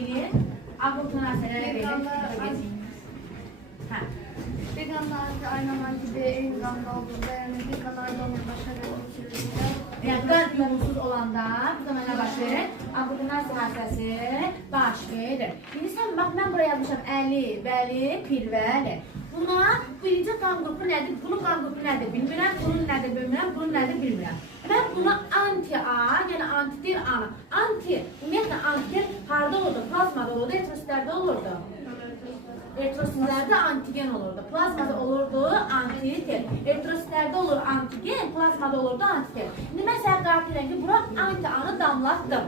deyin. Aglutinasiyaya verin. Veganlar aynalar gibi en qanda olduğunda, yani veganlardan başarı geçirildiğinde. Yəni qan yoğunsuz olanda bu zaman nə baş verir? Aglutinasiya hadisəsi baş verir. İndi sən bax, mən buraya yazmışam Əli, Vəli, Pirvəli. Buna birinci qan qrupu nədir? Bunun qan qrupu nədir? Bilmirəm. Bunun nədir? Bilmirəm. Bunun nədir? Bilmirəm. Mən buna anti-A, yəni antidir ana. Anti, ümumiyyətlə antidir harda olurdu? Plazmada olurdu, eritrositlərdə olurdu. Eritrositlərdə antigen olurdu. Plazmada olurdu antigen. Eritrositlərdə olur antigen, plazmada olurdu antigen. İndi mən sənə qeyd edirəm ki, bura anti-A-nı damlatdım.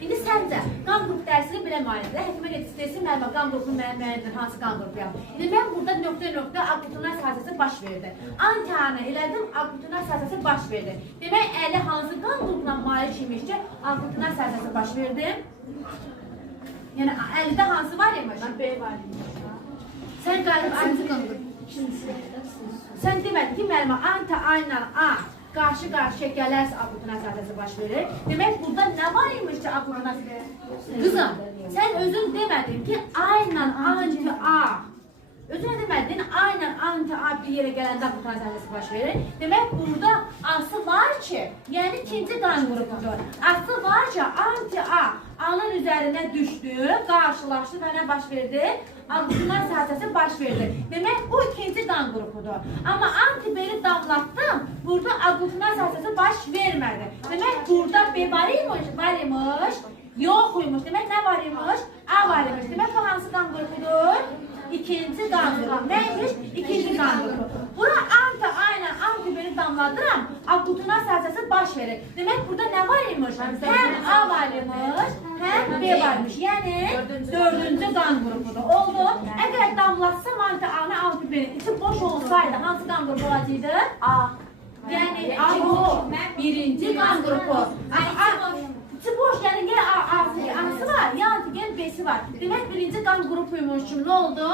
İndi səncə qan qrup dərsini belə müayinədir. Həkimə gedib istəyirsin, mənim qan qrupu müəyyəndir, hansı qan qrupuyam. İndi mən burada nöqtə-nöqtə aglutinasiya hadisəsi baş verdi. Anti-A-nı elədim, aglutinasiya hadisəsi baş verdi. Demək, Əli hansı qan qrupuna malik imiş ki, aglutinasiya hadisəsi baş verdi? Yəni Əlidə hansı var imiş? B var imiş. Sən qalib qan qrupu. Sən demədin ki, müəllimə anti-A ilə A qarşı-qarşıya gələrsə aglutinasiya hadisəsi baş verir. Demək, burada nə var imiş ki, aglutinasiya? Qızım, sən özün demədin ki, A ilə anti-A. Özünə demədin, A ilə anti-A bir yerə gələndə aglutinasiya hadisəsi baş verir. Demək, burada A-sı var ki, yəni ikinci qan qrupudur. A-sı var ki, anti-A A-nın üzərinə düşdü, qarşılaşdı və nə baş verdi? Aglutinasiya hadisəsi baş verdi. Demək, bu ikinci qan qrupudur. Amma anti-B-ni damlatdım, burada aglutinasiya hadisəsi baş vermədi. Demək, burada B var imiş, yox imiş. Demək, nə var imiş? A var imiş. Demək, bu hansı qan qrupudur? İkinci qan qrupu. Nəymiş? İkinci qan qrupu. Bura anti-A ilə anti-B-ni damladıram, aglutinasiya hadisəsi baş verir. Demək, burada nə var imiş? Həm A var imiş, həm B varmış. Yəni, dördüncü qan qrupudur. Oldu. Əgər damlatsam anti-A-nı, anti-B-ni içi boş olsaydı, hansı qan qrupu olacaqdı? A. Yəni, A yox. Birinci qan qrupu. İçi boş, yəni ya A-sı var, ya antigen B-si var. Demək, birinci qan qrupuymuş kimi nə oldu?